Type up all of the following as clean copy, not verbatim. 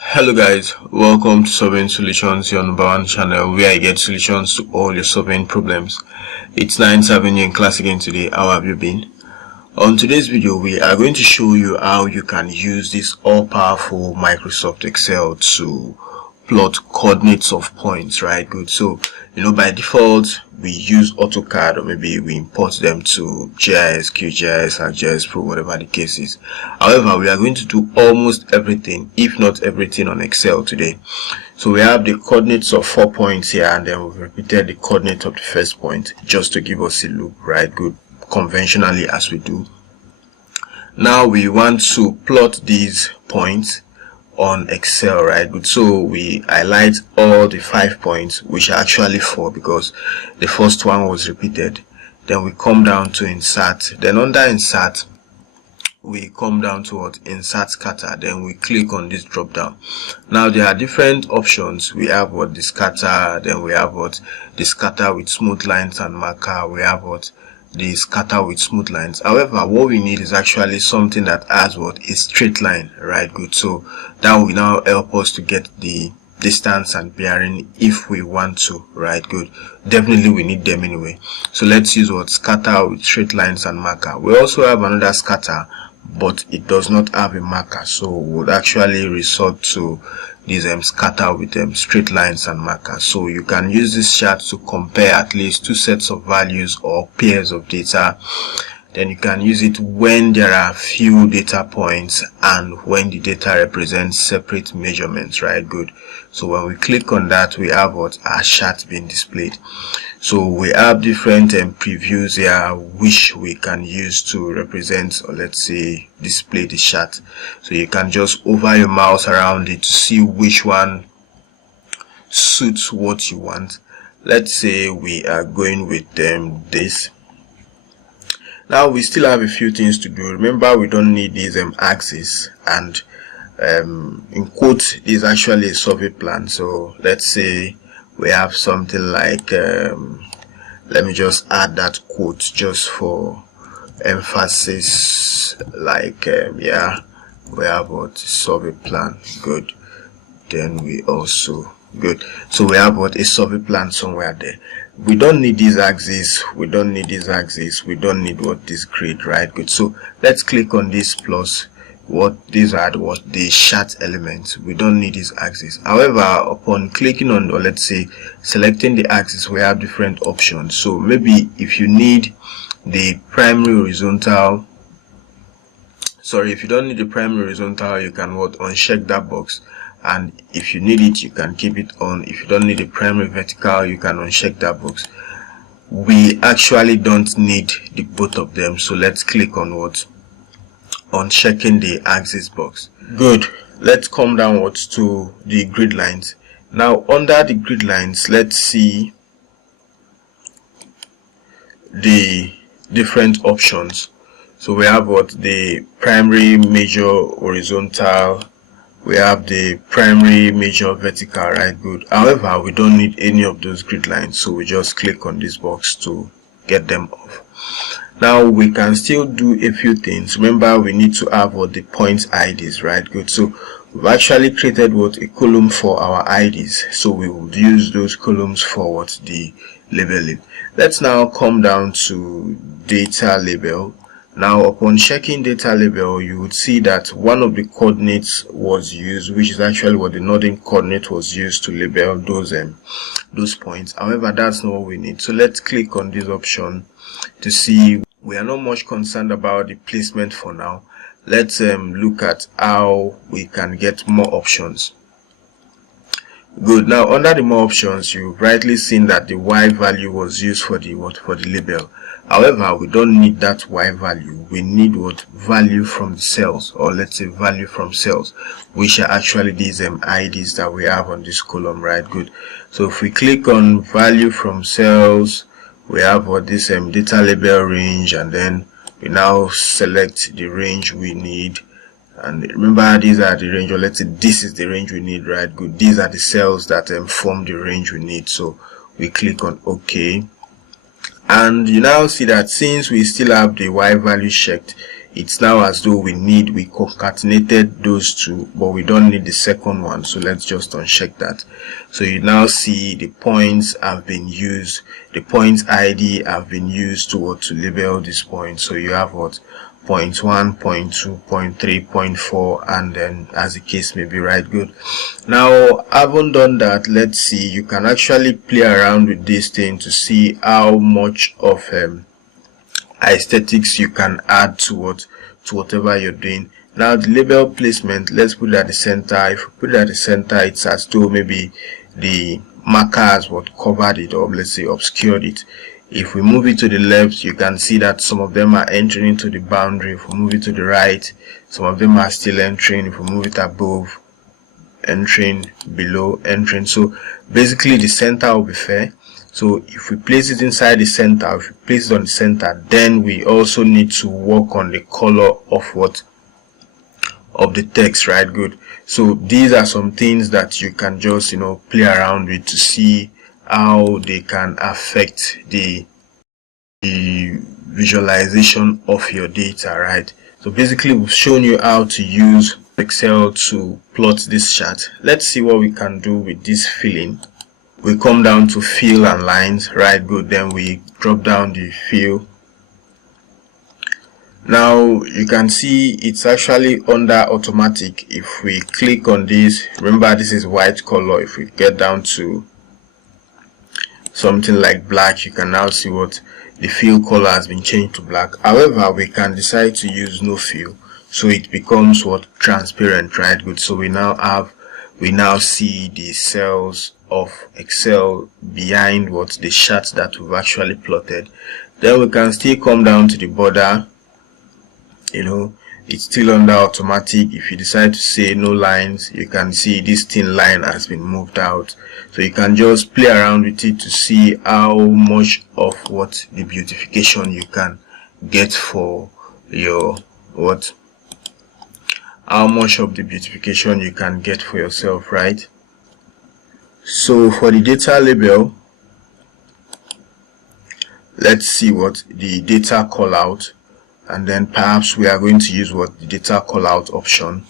Hello guys, welcome to Solving Solutions, your number one channel where I get solutions to all your solving problems. It's 9 you in class again today. How have you been? On today's video, we are going to show you how you can use this all-powerful Microsoft Excel to plot coordinates of points, right? Good. So, by default, we use AutoCAD, or maybe we import them to GIS, QGIS, and GIS Pro, whatever the case is. However, we are going to do almost everything, if not everything, on Excel today. So we have the coordinates of 4 points here, and then we've repeated the coordinate of the first point just to give us a loop, right? Good. Conventionally, as we do. Now we want to plot these points on Excel, right? Good. So we highlight all the 5 points, which are actually 4 because the first one was repeated. Then we come down to insert. Then under insert, we come down to what? Insert scatter. Then we click on this drop down. Now there are different options. We have what? The scatter. Then we have what? The scatter with smooth lines and marker. We have what? The scatter with smooth lines. However, what we need is actually something that has what? A straight line, right? Good. So that will now help us to get the distance and bearing if we want to, right? Good. Definitely we need them anyway. So let's use what? Scatter with straight lines and marker. We also have another scatter, but it does not have a marker, so we'll actually resort to these scatter with straight lines and markers. So you can use this chart to compare at least 2 sets of values or pairs of data. Then you can use it when there are few data points and when the data represents separate measurements, right? Good. So when we click on that, we have what? Our chart being displayed. So we have different previews here which we can use to represent, or let's say display the chart. So you can just hover your mouse around it to see which one suits what you want. Let's say we are going with this. Now we still have a few things to do. Remember, we don't need these axes, and in quotes is actually a survey plan. So let's say we have something like let me just add that quote just for emphasis, like yeah, we have what? Survey plan. Good. Then we also good. So we have what? A survey plan somewhere there. We don't need these axes, we don't need these axes, we don't need what? This grid, right? Good. So let's click on this plus. What these are what? The chart elements. We don't need these axes. However, upon clicking on, or let's say selecting the axis, we have different options. So maybe if you need the primary horizontal, if you don't need the primary horizontal, you can what? Uncheck that box. And if you need it, you can keep it on. If you don't need the primary vertical, you can uncheck that box. We actually don't need the both of them, so let's click on what? On checking the axis box. Good. Let's come downwards to the grid lines. Now under the grid lines, let's see the different options. So we have what? The primary major horizontal, we have the primary major vertical, right? Good. However, we don't need any of those grid lines, so we just click on this box to get them off. Now we can still do a few things. Remember, we need to have what? The points IDs, right? Good. So we've actually created what? A column for our IDs, so we will use those columns for what? The labeling. Let's now come down to data label. Now upon checking data label, you would see that one of the coordinates was used, which is actually what? The northern coordinate was used to label those points. However, that's not what we need. So let's click on this option to see. We are not much concerned about the placement for now. Let's look at how we can get more options. Good. Now under the more options, you've rightly seen that the Y value was used for the what? For the label. However, we don't need that Y value. We need what? Value from the cells, or let's say value from cells, which are actually these IDs that we have on this column, right? Good. So if we click on value from cells, we have what? This data label range, and then we now select the range we need. And remember, these are the range, or let's say this is the range we need, right? Good. These are the cells that form the range we need. So we click on OK. And you now see that since we still have the Y value checked, it's now as though we concatenated those two, but we don't need the second one. So let's just uncheck that. So you now see the points have been used, the points ID have been used to label this point. So you have what, point 1, point 2, point 3, point 4, and then as the case may be, right? Good. Now, having done that, let's see, you can actually play around with this thing to see how much of aesthetics you can add to whatever you're doing. Now, the label placement, let's put it at the center. If we put it at the center, it's as though maybe the marker has covered it, or let's say obscured it. If we move it to the left, you can see that some of them are entering into the boundary. If we move it to the right, some of them are still entering. If we move it above, entering, below, entering. So basically the center will be fair. So if we place it inside the center, if we place it on the center, then we also need to work on the color of of the text, right? Good. So these are some things that you can just play around with to see how they can affect the visualization of your data, right? So basically we've shown you how to use Excel to plot this chart. Let's see what we can do with this filling. We come down to fill and lines, right? Good. Then we drop down the fill. Now you can see it's actually under automatic. If we click on this, remember this is white color. If we get down to something like black, you can now see what the fill color has been changed to black. However, we can decide to use no fill, so it becomes transparent, right? Good. So we now see the cells of Excel behind the chart that we've actually plotted. Then we can still come down to the border. It's still under automatic. If you decide to say no lines, you can see this thin line has been moved out. So you can just play around with it to see how much of the beautification you can get for your how much of the beautification you can get for yourself, right? So for the data label, let's see the data call out, and then perhaps we are going to use the data call out option.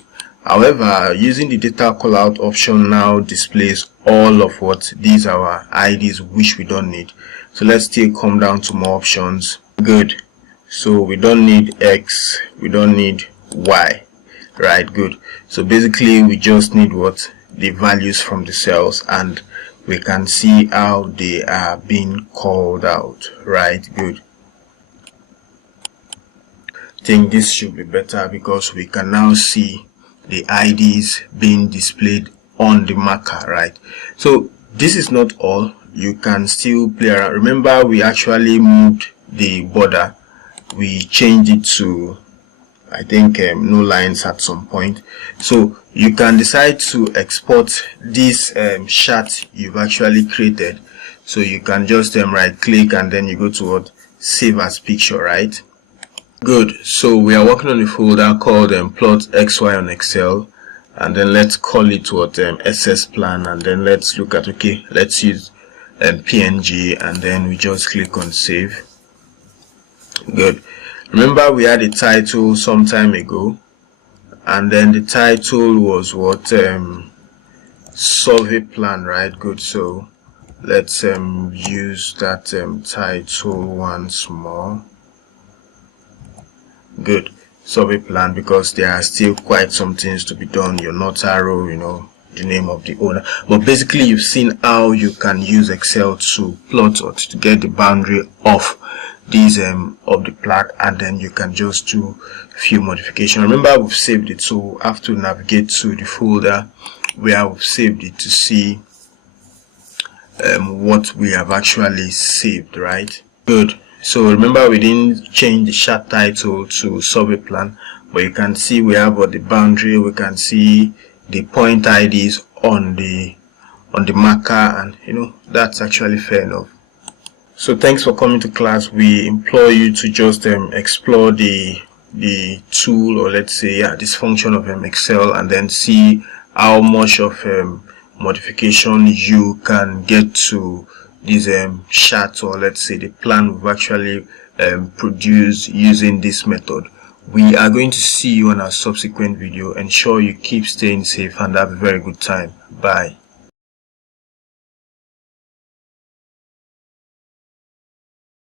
However, using the data call out option now displays all of these are our IDs which we don't need. So let's still come down to more options. Good. So we don't need X, we don't need Y, right? Good. So basically we just need the values from the cells, and we can see how they are being called out, right? Good. I think this should be better because we can now see the IDs being displayed on the marker, right? So this is not all. You can still play around. Remember, we actually moved the border. We changed it to, I think, no lines at some point. So you can decide to export this chart you've actually created. So you can just right click and then you go to save as picture, right? Good. So we are working on a folder called plot xy on Excel, and then let's call it SS plan, and then let's look at let's use PNG, and then we just click on save. Good. Remember we had a title some time ago, and then the title was survey plan, right? Good. So let's use that title once more. Good. Survey plan, because there are still quite some things to be done. Your not arrow, the name of the owner. But basically you've seen how you can use Excel to plot or to get the boundary of these of the plot, and then you can just do a few modifications. Remember, we've saved it, so I have to navigate to the folder where we've saved it to see what we have actually saved, right? Good. So remember, we didn't change the chart title to survey plan, but you can see we have the boundary. We can see the point IDs on the marker, and that's actually fair enough. So thanks for coming to class. We implore you to just explore the tool, or let's say this function of Excel, and then see how much of modification you can get to this chart, or let's say the plan we've actually produced using this method. We are going to see you on our subsequent video. Ensure you keep staying safe and have a very good time. Bye.